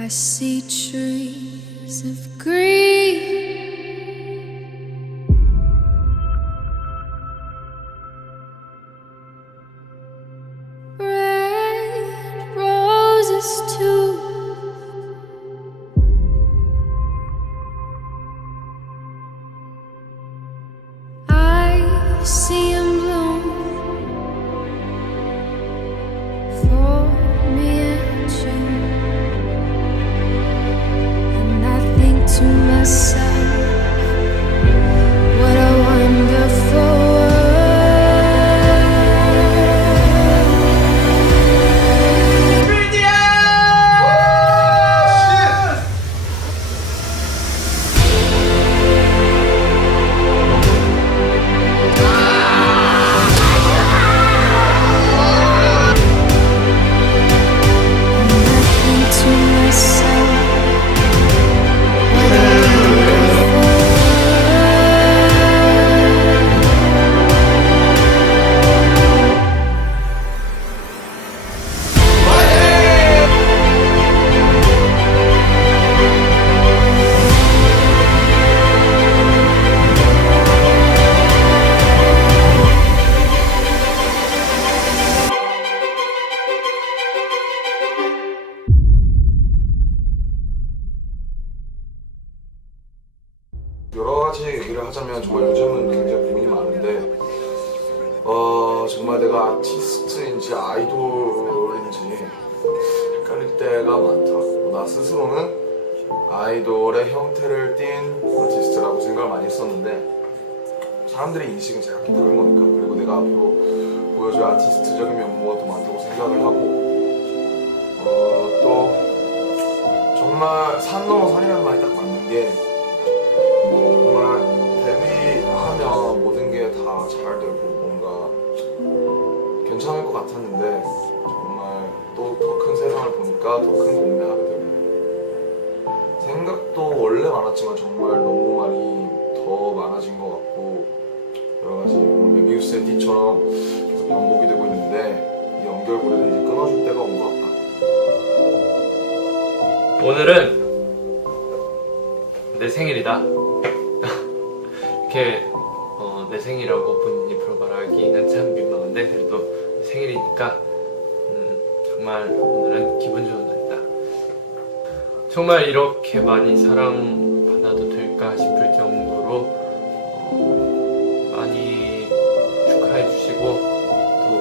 I see trees of green. Red roses too. I see 'em bloom for me and you. And I think to myself, what a wonderful world. 여러 가지 얘기를 하자면 정말 요즘은 굉장히 고민이 많은데 정말 내가 아티스트인지 아이돌인지 헷갈릴 때가 많다. 나 스스로는 아이돌의 형태를 띈 아티스트라고 생각을 많이 했었는데 사람들의 인식은 제각기 다른 거니까, 그리고 내가 앞으로 보여줄 아티스트적인 면모가 더 많다고 생각을 하고 또 정말 산 넘어 산이라는 말이 딱 맞는 게 정말 데뷔하면 모든 게 다 잘 되고 뭔가 괜찮을 것 같았는데 정말 또 더 큰 세상을 보니까 더 큰 고민을 하게 되고, 생각도 원래 많았지만 정말 너무 많이 더 많아진 것 같고, 여러 가지 메비우스의 띠처럼 계속 반복이 되고 있는데 이 연결고리를 이제 끊어줄 때가 온 것 같다. 오늘은 내 생일이다. 이렇게 내 생일이라고 본인이 바로 말하기는 참 민망한데, 그래도 생일이니까 정말 오늘은 기분 좋은 날이다. 정말 이렇게 많이 사랑받아도 될까 싶을 정도로 많이 축하해 주시고 또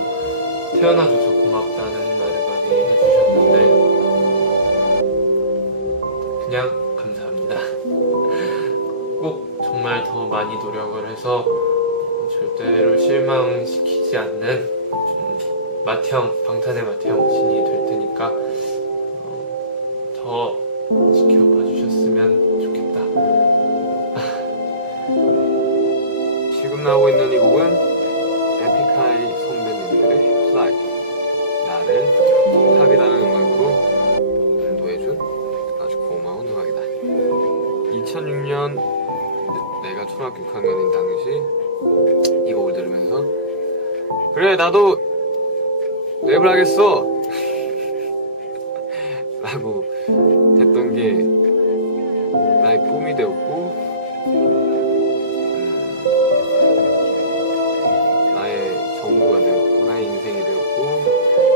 태어나줘서 고맙다는 말을 많이 해주셨는데 그냥 감사합니다. 꼭 정말 더 많이 노력을 해서 절대로 실망시키지 않는 방탄의 마태형 신이 될 테니까 더 지켜봐 주셨으면 좋겠다. 지금 나오고 있는 이 곡은 에픽하이 선배님들의 플라이, 나를 탑이라는 음악으로 인도해준 아주 고마운 음악이다. 2006년 내가 초등학교 6학년인 당시 이 곡을 들으면서 그래 나도 랩을 하겠어 라고 했던 게 나의 꿈이 되었고, 나의 전부가 되었고, 나의 인생이 되었고,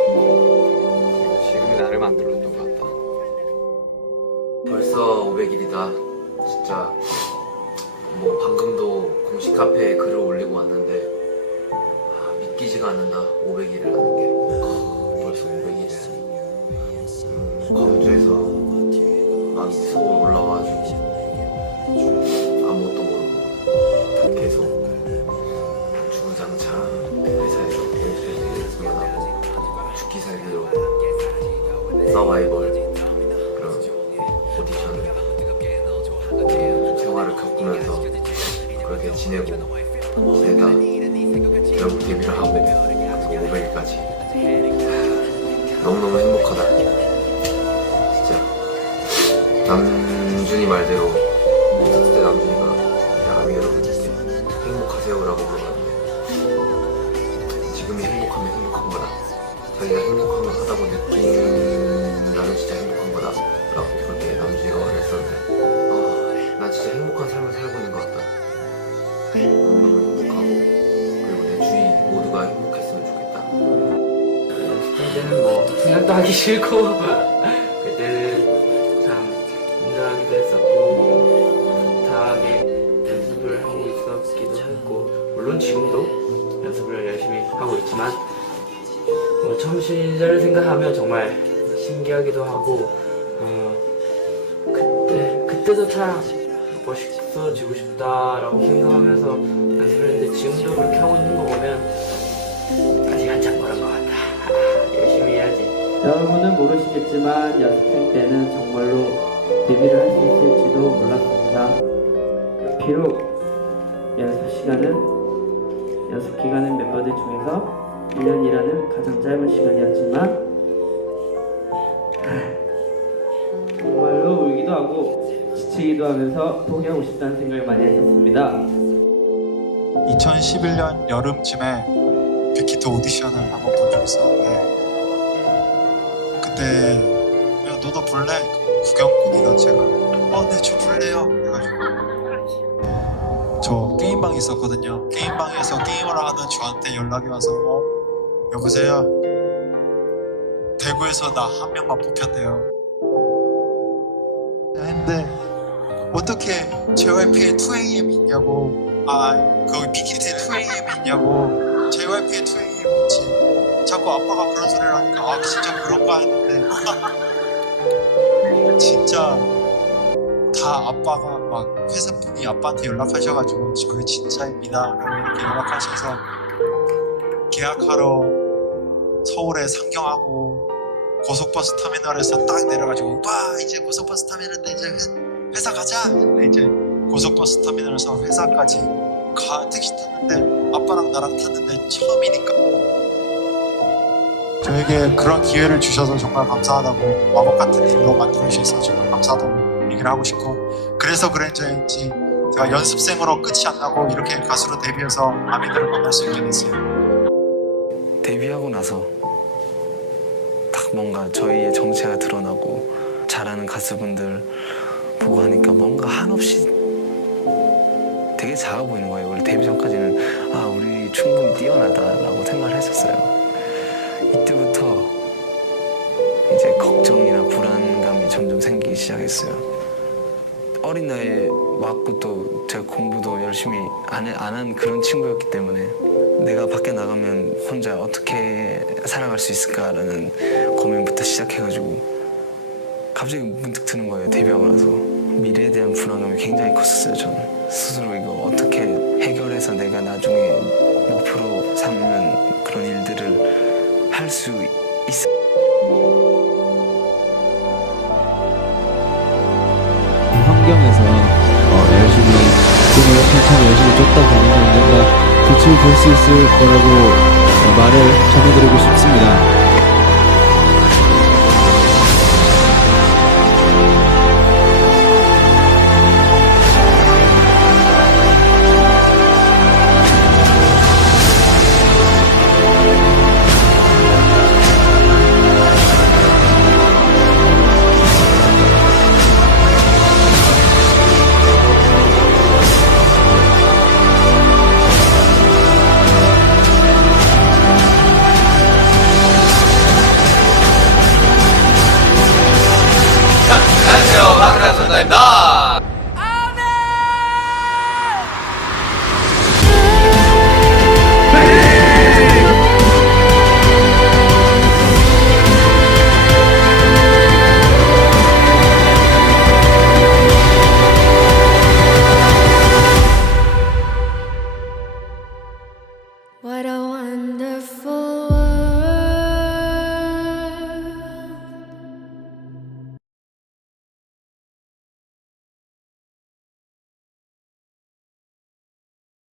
그리고 지금의 나를 만들었던 것 같다. 벌써 500일이다. 진짜 뭐 방금도 공식 카페에 글을 올리고 왔는데 믿기지가 않는다. 500일을 하는 게 벌써 500일이야. 광주에서 막 서울 올라와가지고 아무것도 모르고 계속 주구장창 회사에서 연습만 하고 죽기 살기로 서바이벌 그런 오디션 생활을 겪으면서 그렇게 지내고 지내다 결국 데뷔를 하고 500일까지 너무너무 행복하다. 진짜 남준이 말대로 그때 남준이가 야미 여러분들께 행복하세요라고 물어봤는데 지금이 행복하면 행복한 거다. 자기가 행복한 걸 하다 보니 나는 진짜 행복한 거다 라고 하기 싫고 그때는 참 힘들어하기도 했었고 다하게 연습을 하고 있었기도 했고 물론 지금도 연습을 열심히 하고 있지만 처음 시절을 생각하면 정말 신기하기도 하고 그때도 참 멋있어지고 싶다라고 생각하면서 연습을 했는데 지금도 그렇게 하고 있는 거 보면 아직 한참 멀은 것 같다. 열심히 해야지. 여러분은 모르시겠지만 연습생 때는 정말로 데뷔를 할 수 있을지도 몰랐습니다. 비록 연습 시간은 연습 기간은 멤버들 중에서 1년이라는 가장 짧은 시간이었지만 정말로 울기도 하고 지치기도 하면서 포기하고 싶다는 생각을 많이 했었습니다. 2011년 여름쯤에 빅히트 오디션을 한번 본 적이 있었는데 그때 야 너도 볼래? 구경꾼이던 제가 네 저 볼래요 해가지고 저 게임방에 있었거든요. 게임방에서 게임을 하는 저한테 연락이 와서 여보세요? 대구에서 나 한 명만 뽑혔대요 했는데 어떻게 JYP에 2AM 있냐고 거기 빅히트에 2AM 있냐고 JYP에 2AM 있지 자꾸 아빠가 그런 소리를 하니까 진짜 그런가 했는데 진짜 다 아빠가 막 회사분이 아빠한테 연락하셔가지고 저희 진짜입니다 라고 이렇게 연락하셔서 계약하러 서울에 상경하고 고속버스 터미널에서 딱 내려가지고 와 이제 고속버스 터미널인데 이제 회사 가자 했는데 이제 고속버스 터미널에서 회사까지 택시 탔는데 아빠랑 나랑 탔는데 처음이니까 저에게 그런 기회를 주셔서 정말 감사하다고 마법 같은 일로 만들어 주셔서 정말 감사하다고 얘기를 하고 싶고 그래서 그런지 제가 연습생으로 끝이 안 나고 이렇게 가수로 데뷔해서 아미들을 만날 수 있게 됐어요. 데뷔하고 나서 딱 뭔가 저희의 정체가 드러나고 잘하는 가수분들 보고 하니까 뭔가 한없이 되게 작아 보이는 거예요. 원래 데뷔 전까지는 우리 충분히 뛰어나다라고 생각을 했었어요. 이때부터 이제 걱정이나 불안감이 점점 생기기 시작했어요. 어린 나이에 왔고 또 제가 공부도 열심히 안 한 그런 친구였기 때문에 내가 밖에 나가면 혼자 어떻게 살아갈 수 있을까라는 고민부터 시작해가지고 갑자기 문득 드는 거예요. 데뷔하고 나서 미래에 대한 불안감이 굉장히 컸었어요. 저는 스스로 이거 어떻게 해결해서 내가 나중에 목표로 삼는 그런 일들을 할 수 있어. 환경에서 열심히 꿈을 한참 열심히 쫓다 보면 언젠가 빛을 볼 수 있을 거라고 말을 전해드리고 싶습니다. 안녕하세요, 방탄소년단입니다.